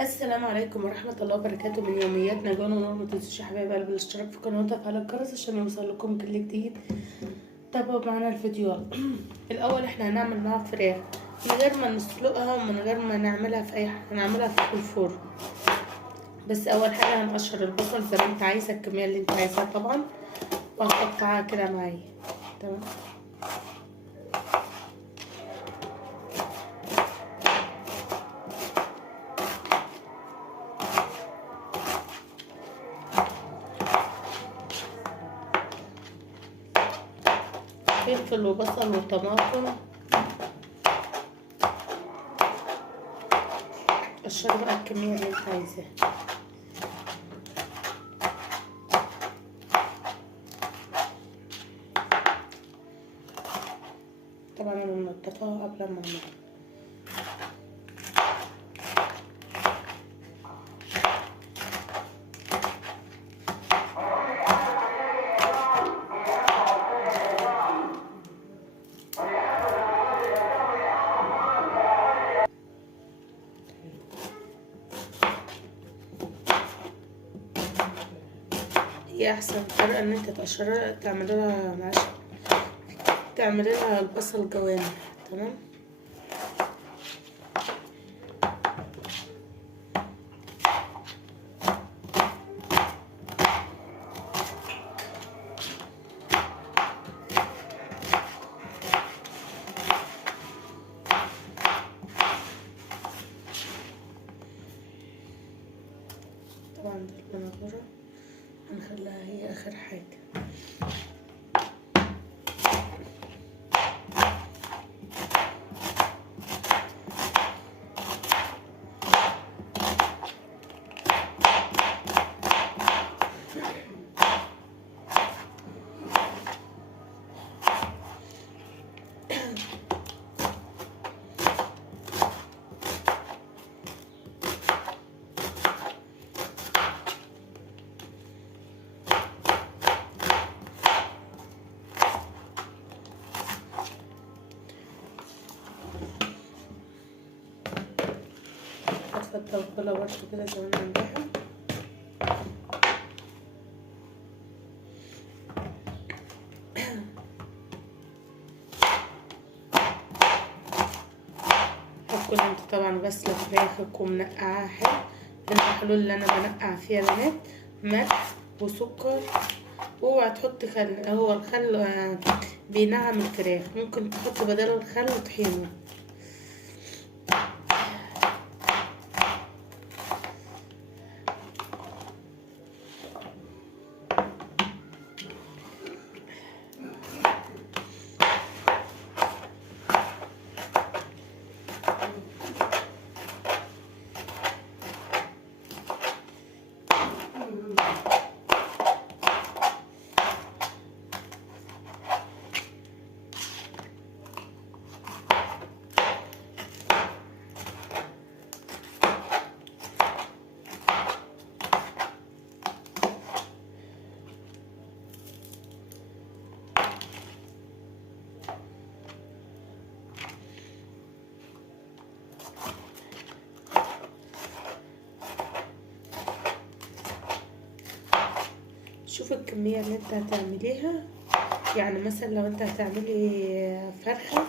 السلام عليكم ورحمة الله وبركاته من يومياتنا جونا ونور. متنسوش يا حبايب قلب الاشتراك في القناة وتفعيل الجرس عشان يوصل لكم كل جديد. تابعوا معانا الفيديوهات. الأول احنا هنعمل معاها فراخ من غير ما نسلقها ومن غير ما نعملها في أي حاجة، هنعملها في الفرن. بس أول حاجة هنقشر البصل زي ما انت عايزة، الكمية اللي انت عايزاها طبعا، وهتقطعها كده معايا. تمام. فلفل وبصل وطماطم. قشري بقى الكمية اللي انت عايزاها. طبعا انا منضفاها قبل ما اعملها. هي احسن طريقه ان انت تقشرها، تعملي لها البصل جوانح. تمام. طبعا دي المنظره هنخليها هي اخر حاجه. التوابل برضه كده زي ما بنعملها. هتكون انت طبعا غاسله فراخك ومنقعاها حلو. الحلول اللي انا بنقع فيها بنات ملح وسكر، واوعى تحط خل. هو الخل بينعم الفراخ، ممكن تحط بدل الخل طحينه. شوف الكمية اللي انت هتعمليها. يعني مثلا لو انت هتعملي فرخة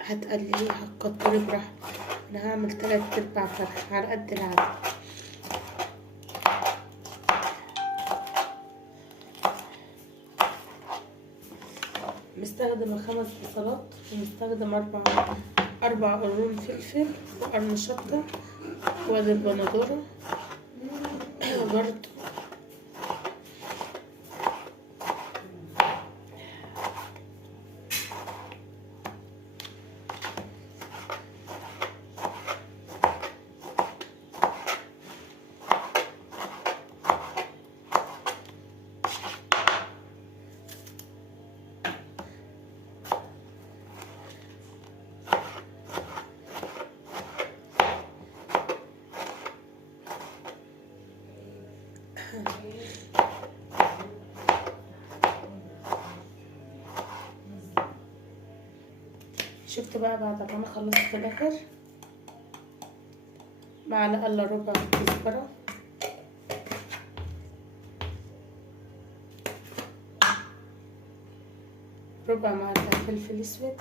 هتقلليها، هتكتري براحتك. انا هعمل 3/4 فرخة على قد العدد. مستخدمة 5 بصلات، ومستخدم 4 قرون فلفل وقرن شطة، وادي البندورة برضه. شفت بقى بعد ما انا خلصت في الاخر معلقة الا ربع كزبرة، ربع معلقة فلفل اسود،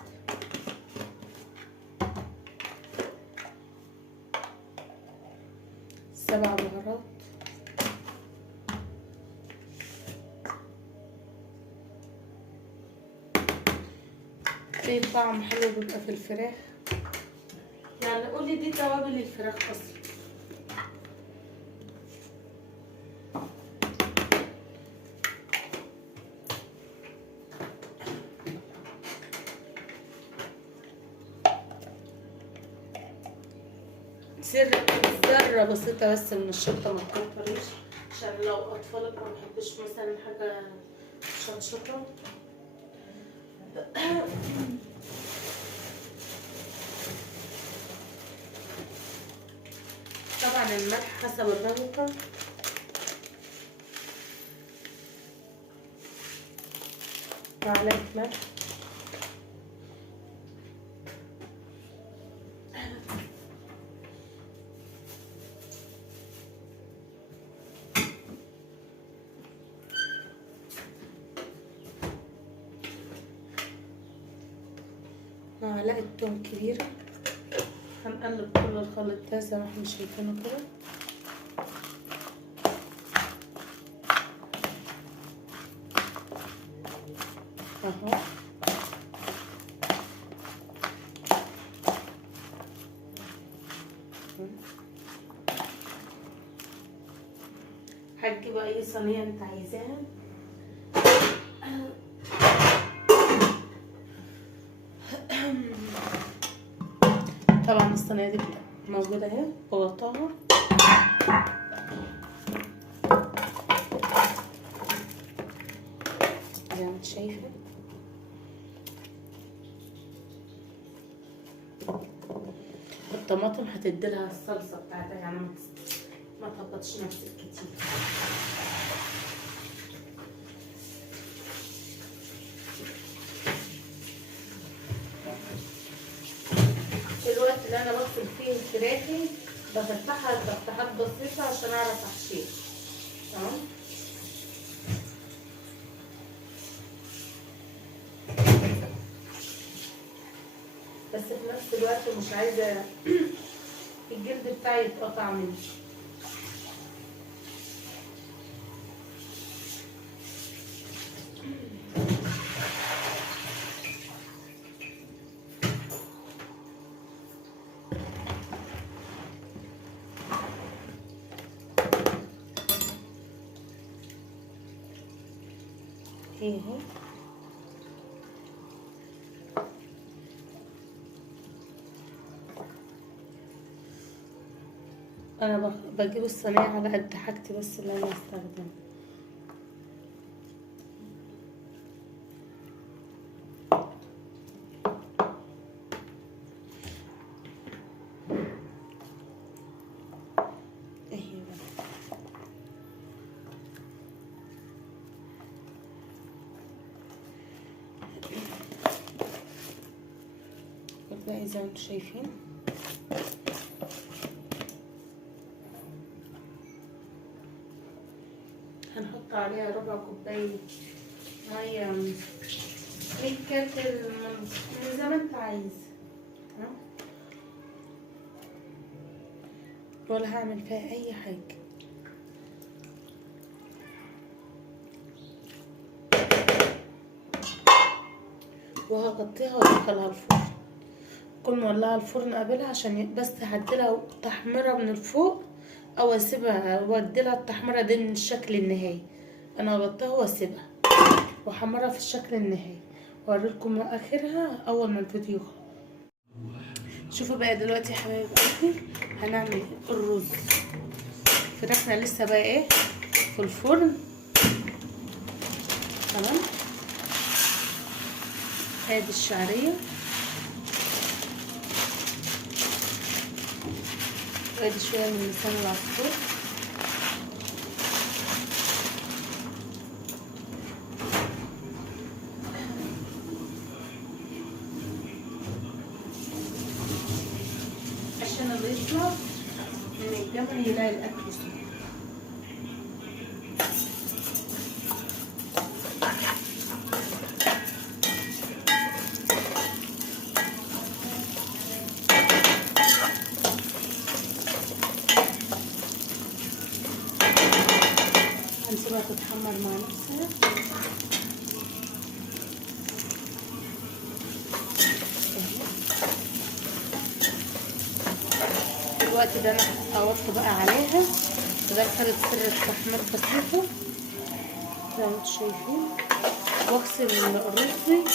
سبع بهارات، في طعم حلو بيبقى في الفراخ. يعني قولي دي توابل الفراخ اصلا. ذرة بسيطة بس من الشطة، ما تكتريش عشان لو اطفالك ما بيحبوش مثلا حاجة شطشطة. طبعا الملح حسب الرغبة. معلقة ملح، معلقة توم كبيرة. هنقلب كل الخليط ده زي ما احنا شايفينه كده. اهو هتجيب اي صينية انت عايزاها. طبعا الصينية دي موجودة اهي، بغطاها زي ما انت شايفة. الطماطم هتديلها الصلصة بتاعتها، يعني ما تهبطش نفسك كتير. الوقت اللي انا بغسل فيه فراخي بفتحها تفتحات بسيطة عشان اعرف احشيها. تمام. بس في نفس الوقت مش عايزة الجلد بتاعي يتقطع مني. اهي انا بجيب الصينية على قد حاجتي بس اللي انا هستخدمها. اهي بقى زي ما انتم شايفين. هنحط عليها ربع كوباية مية، 100 كاتل من زي ما انت عايز. تمام. ولا هعمل فيها اي حاجة. وهغطيها وادخلها الفرن. كل ما اولعها الفرن قبلها عشان بس هديلها تحميرة من الفوق، او اسيبها واديلها التحميرة دي من الشكل النهائي. انا هغطيها واسيبها واحمرها في الشكل النهائي، واوريلكم اخرها اول ما الفيديو يخلص. شوفوا بقى دلوقتي يا حبايب قلبي هنعمل الرز. فراخنا لسه بقى ايه في الفرن. تمام. ادي الشعريه، ادي شويه من لسان العصفور، عشان اللي يطلع من الجبل يلاقي الاكل سخن. هنسيبها تتحمر مع نفسها. الوقت ده انا هوطي بقى عليها ادخل سر التحمير بسيطه زي ما انتم شايفين، واغسل الرز.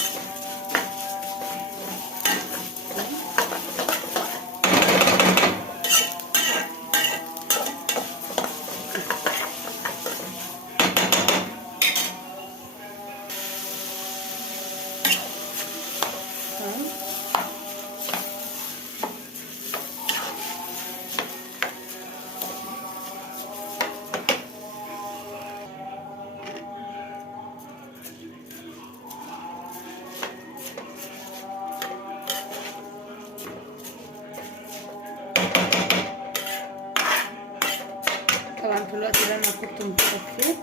طبعا في الوقت ده انا كنت مصفيه.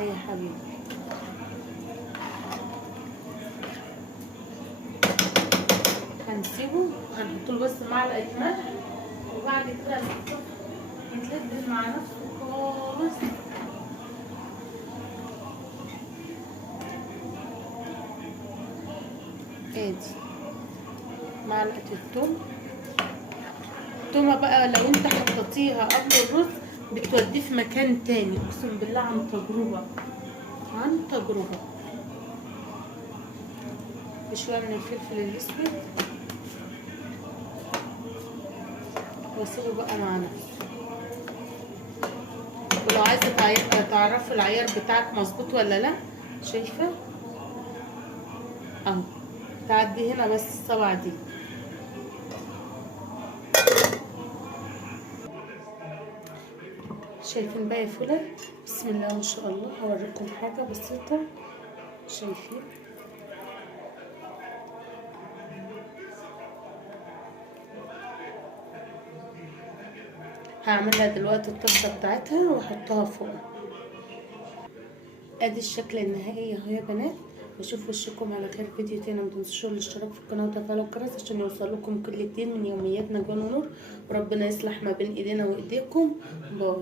يا حبيبي هنسيبه، هنحطله بس معلقه ملح وبعد كده يتلدل مع نفسه خالص. ادي معلقه الثوم. التومه بقى لو انت حطيتيها قبل الرز بتوديه في مكان تاني، اقسم بالله عن تجربه عن تجربه. بشويه من الفلفل الاسود واسيبه بقى مع نفسه. ولو عايزه تعرفي العيار بتاعك مظبوط ولا لا، شايفه اهو، تعدي هنا بس الصبع دي. شايفين بقى يا فله؟ بسم الله ما شاء الله. هوريكم حاجه بسيطه. شايفين هعملها دلوقتي الطبقه بتاعتها واحطها فوق. ادي الشكل النهائي اهو يا بنات. بشوف وشكم على خير فيديو تاني. متنسوش الاشتراك في القناه وتفعيل الجرس عشان يوصلكم كل جديد من يوميات نجوان ونور. وربنا يصلح ما بين ايدينا وايديكم. باي.